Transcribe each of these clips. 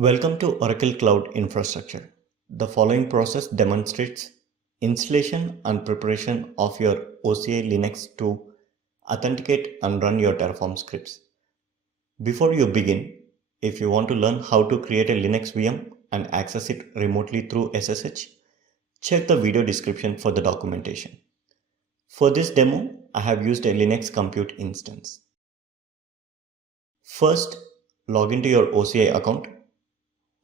Welcome to Oracle Cloud Infrastructure. The following process demonstrates installation and preparation of your OCI Linux to authenticate and run your Terraform scripts. Before you begin, if you want to learn how to create a Linux VM and access it remotely through SSH, check the video description for the documentation. For this demo, I have used a Linux compute instance. First, log into your OCI account.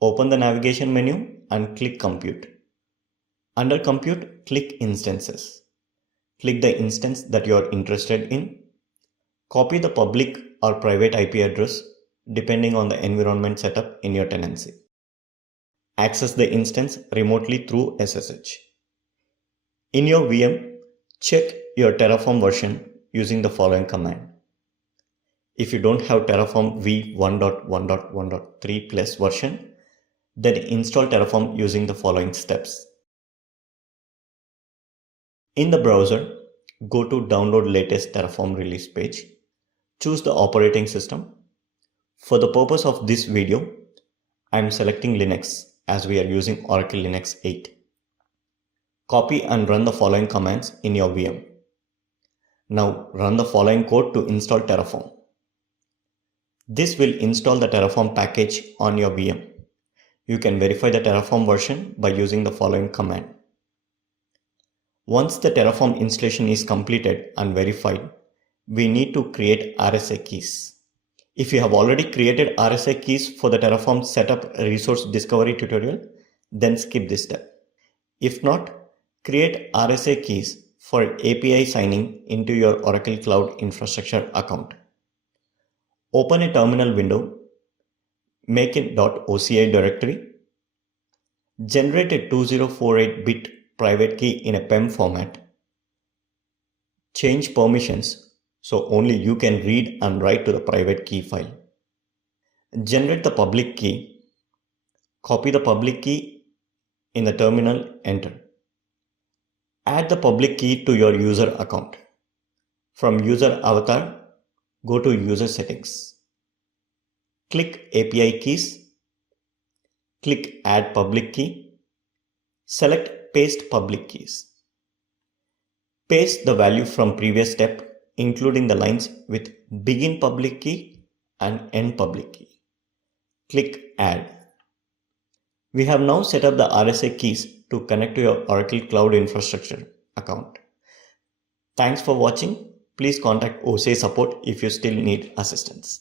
Open the navigation menu and click Compute. Under Compute, click Instances. Click the instance that you are interested in. Copy the public or private IP address depending on the environment setup in your tenancy. Access the instance remotely through SSH. In your VM, check your Terraform version using the following command. If you don't have Terraform v1.1.1.3 plus version, then install Terraform using the following steps. In the browser, go to Download Latest Terraform Release page. Choose the operating system. For the purpose of this video, I am selecting Linux as we are using Oracle Linux 8. Copy and run the following commands in your VM. Now run the following code to install Terraform. This will install the Terraform package on your VM. You can verify the Terraform version by using the following command. Once the Terraform installation is completed and verified, we need to create RSA keys. If you have already created RSA keys for the Terraform setup resource discovery tutorial, then skip this step. If not, create RSA keys for API signing into your Oracle Cloud Infrastructure account. Open a terminal window. Make a .oci directory. Generate a 2048-bit private key in a PEM format. Change permissions so only you can read and write to the private key file. Generate the public key. Copy the public key in the terminal, enter. Add the public key to your user account. From user avatar, go to user settings. Click API keys. Click Add Public Key. Select Paste Public Keys. Paste the value from previous step, including the lines with Begin Public Key and End Public Key. Click Add. We have now set up the RSA keys to connect to your Oracle Cloud Infrastructure account. Thanks for watching. Please contact OCI support if you still need assistance.